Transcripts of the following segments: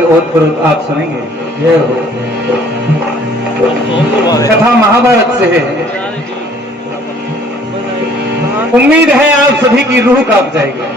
हमारे ओतप्रोत आप सुनेंगे। कथा महाभारत से है। उम्मीद है आप सभी की रूह कांप जाएगी।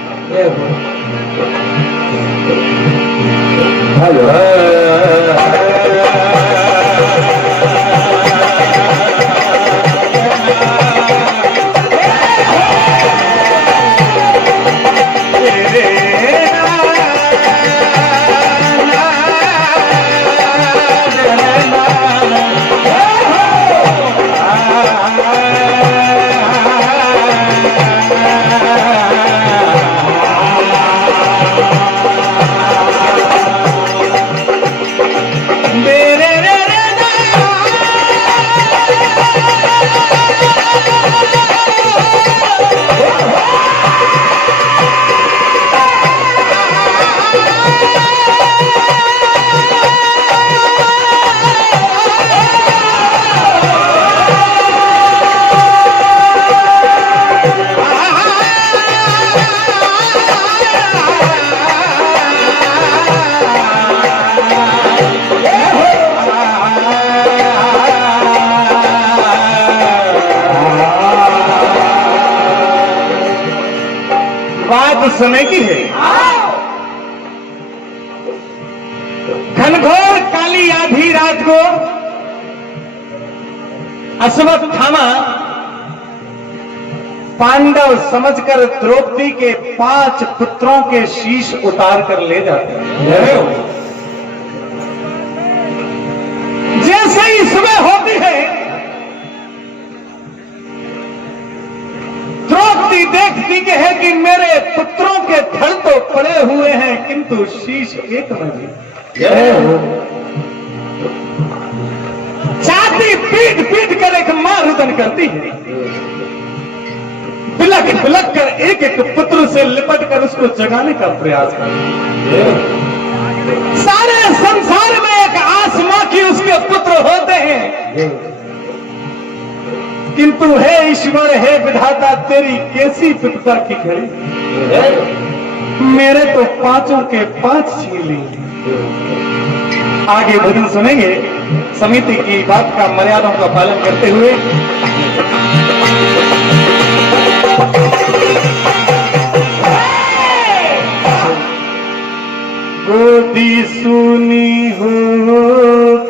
बात समय की है। घनघोर काली आधी रात को अश्वत्थामा पांडव समझकर द्रौपदी के 5 पुत्रों के शीश उतार कर ले जाते हैं। जैसे ही सुबह होती है, द्रौपदी देखती के है कि मेरे पुत्रों के धड़ तो पड़े हुए हैं, किंतु शीश एक नहीं। छाती पीट पीट कर एक मां रुदन करती है। बिलक बिलक कर एक एक पुत्र से लिपट कर उसको जगाने का प्रयास करती है। सारे संसार में एक आसमां की उसके पुत्र होते हैं, किंतु हे ईश्वर, हे विधाता, तेरी कैसी विपदा की घड़ी। मेरे तो 5 के 5 छीन ली। आगे भजन सुनेंगे समिति की बात का, मर्यादाओं का पालन करते हुए। गोदी सुनी हो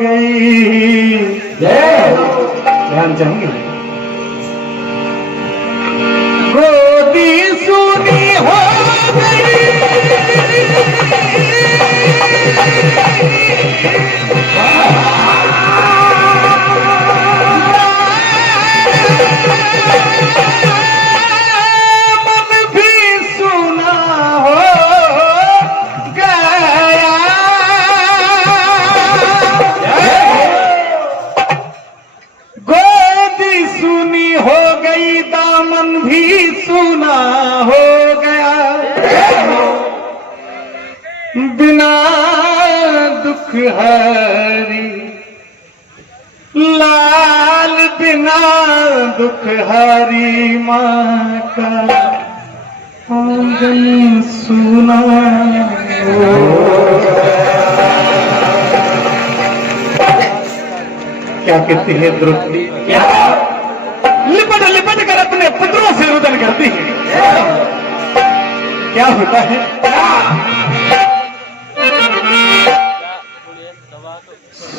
गई। ध्यान चाहेंगे। गोदी सुनी हो गई, मन भी सुना हो गया। गोदी सुनी हो गई, दामन भी सुना हो गया। बिना दुख हरी लाल, बिना दुख हरी माँ का आंगन सुना हो। क्या कहती है द्रौपदी? लिपट लिपट कर अपने पुत्रों से रुदन करती है। क्या होता है?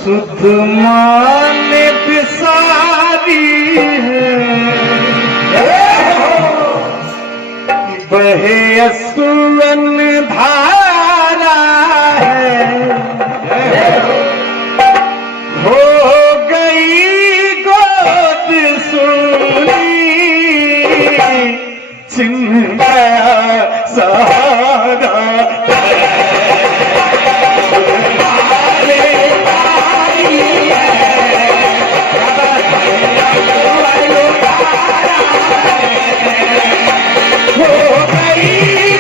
सुध मान बिसारी है, बहे असुवन धारा है। हो गई गोद सुनी, छिन गया सहारा। हो गई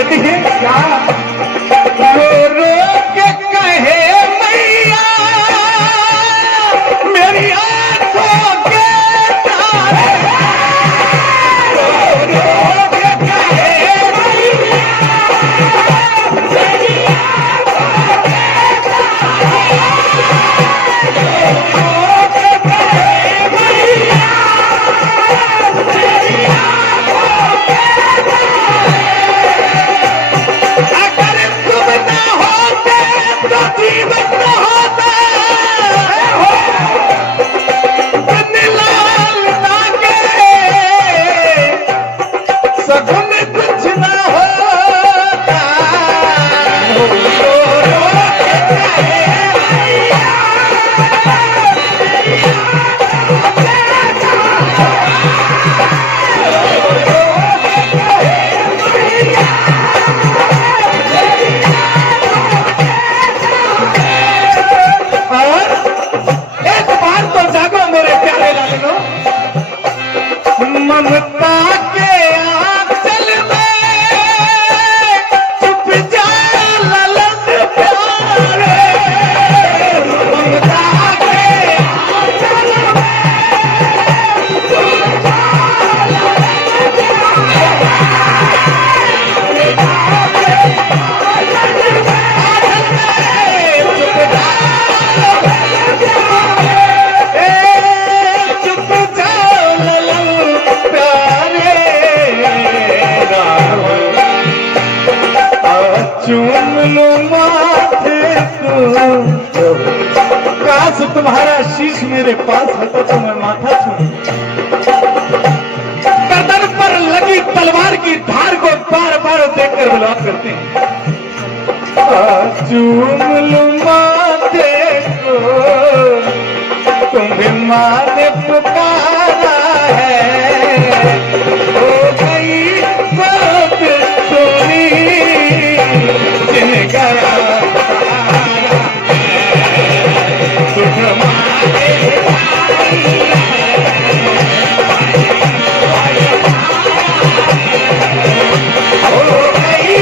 कहती है क्या? रो रो के कहे मैया मेरी आंखों के तारे, रो रो के कहे मैया मेरी आंखों के तारे, रो रो के कहे मैया मेरी आंखों के तारे, अगर तुम न होते तो जीवन न होता हो, लाल नागे सगुन कुछ न होता, रो रो के कहे मैया मेरी आंखों के और एक बार तो जागो मेरे प्यारे लालिनो, ममता के आंचल में छुप जा ललन प्यारे, ममता के आंचल में छुप जा ललन चूम लो माथे को, काश तुम्हारा शीश मेरे पास होता तो मैं माथा छूं, गर्दन पर लगी तलवार की धार को बार बार देखकर विलाप करते हैं। चूम लो माथे को, तुम्हें माँ ने पुकारा है, हो गई बात सोनी जिन गया सुख मारे हो गई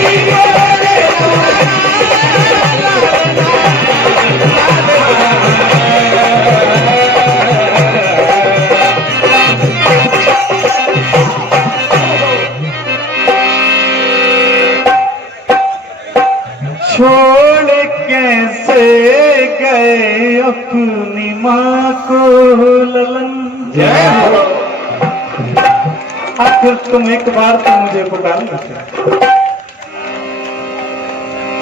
छोड़ कैसे गए अपनी माँ को ललन। जय हो। आखिर तुम एक बार तो मुझे पुकारना था।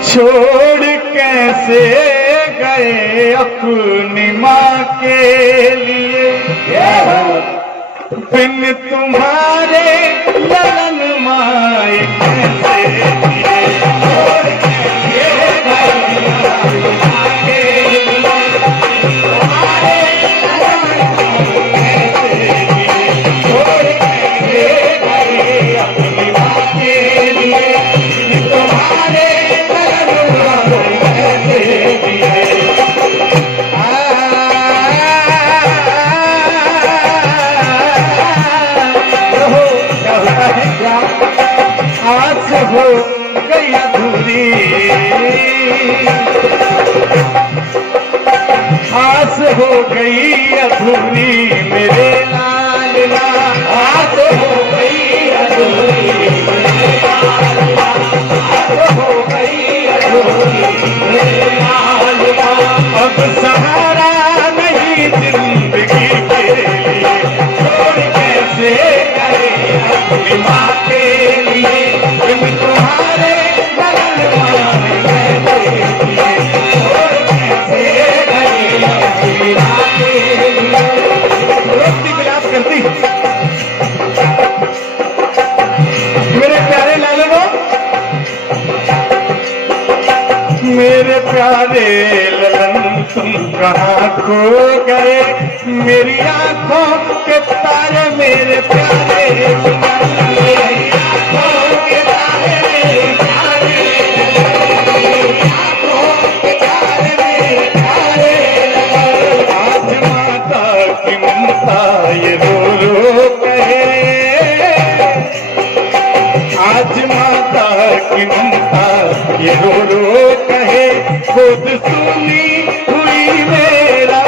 छोड़ कैसे गए अपनी माँ के लिए, बिन तुम्हारे ललन माए कैसे जिए। छोड़ कैसे गए अपनी माँ के लिए, तुम्हारे ललन माए कैसे जिए। छोड़ कैसे गए अपनी माँ के लिए, बिन तुम्हारे ललन माए कैसे जिए। आस हो गई अधूरी, आस हो गई अधूरी मेरे लाला, आस हो गई अधूरी मेरे लाला, आस हो गई अधूरी मेरे लाला। अब सहारा नहीं जिंदगी के लिए, छोड़ कैसे गए अपनी माँ के लिए, बिन तुम्हारे ललन माए कैसे जिए। छोड़ कैसे गए अपनी माँ के लिए। रोती विलाप करती मेरे प्यारे लालनो, मेरे प्यारे ललन तुम कहाँ खो गए, मेरी आंखों के तारे मेरे प्यारे, मेरी आंखों के तारे मेरे प्यारे, आंखों के तारे मेरे प्यारे। आज माता की ममता ये रो रो कहे, आज माता की ममता ये रो रो कहे खुद सुनी हुई मेरा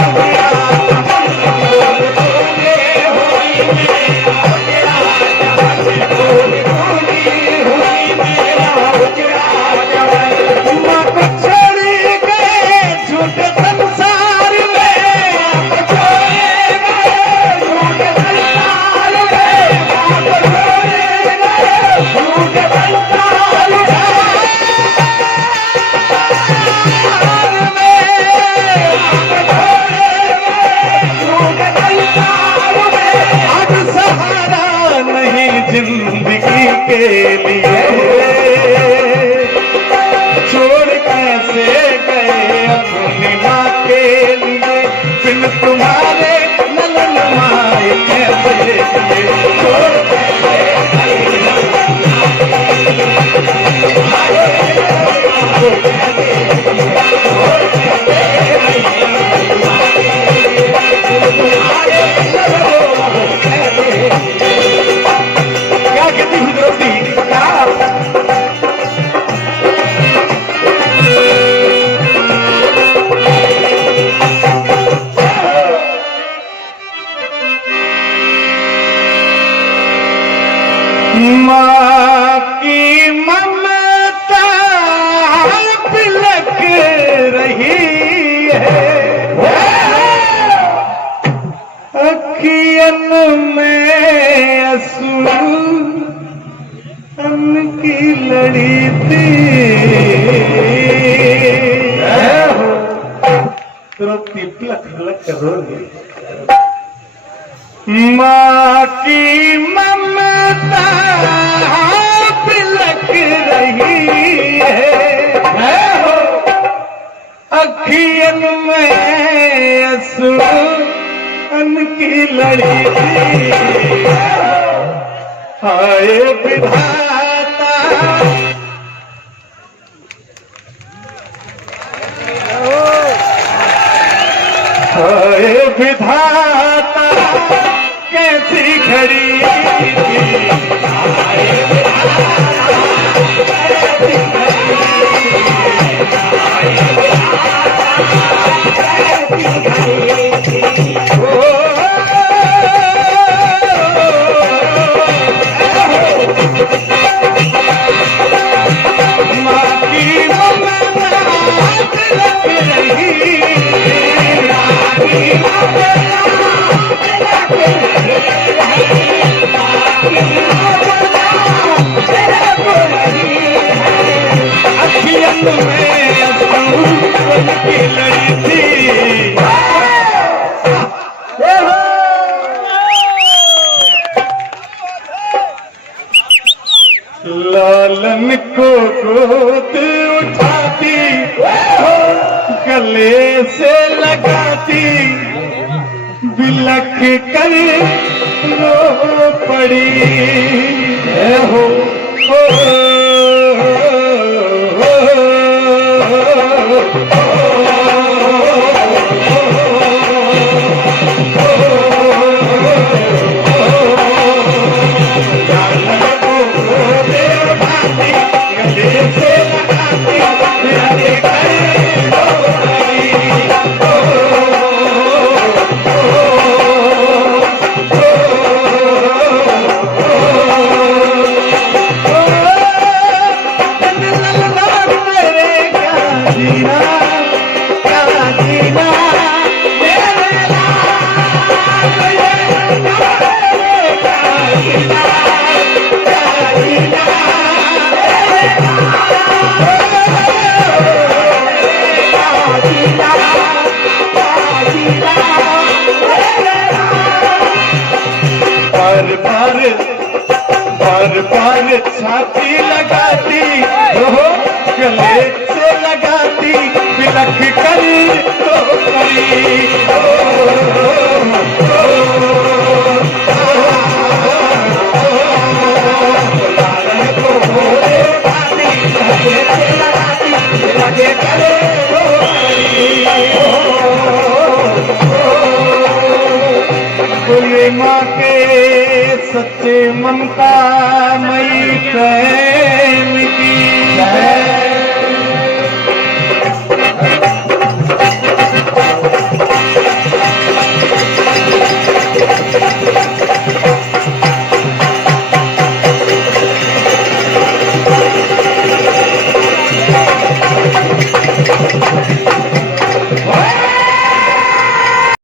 जिंदगी के लिए छोड़ कैसे गए अपनी माँ के लिए बिन तुम्हारे ललन माए कैसे छोड़ कैसे माँ की ममता पिलक रही है अखियन में आंसू की लड़ी थी तुरंत पिलक पिलक रो रही माँ की ममता पिलक रही है अखियन में आंसू की लड़ी थी हाय विधाता हाय विधाता कैसी घड़ी लालन को गोद उठाती गले से लगाती बिलख कर रो पड़ी हो बार बार छाती लगाती हो गले से लगाती बिलख कर तो माँ के सच्चे मन का मई प्रेम की जय।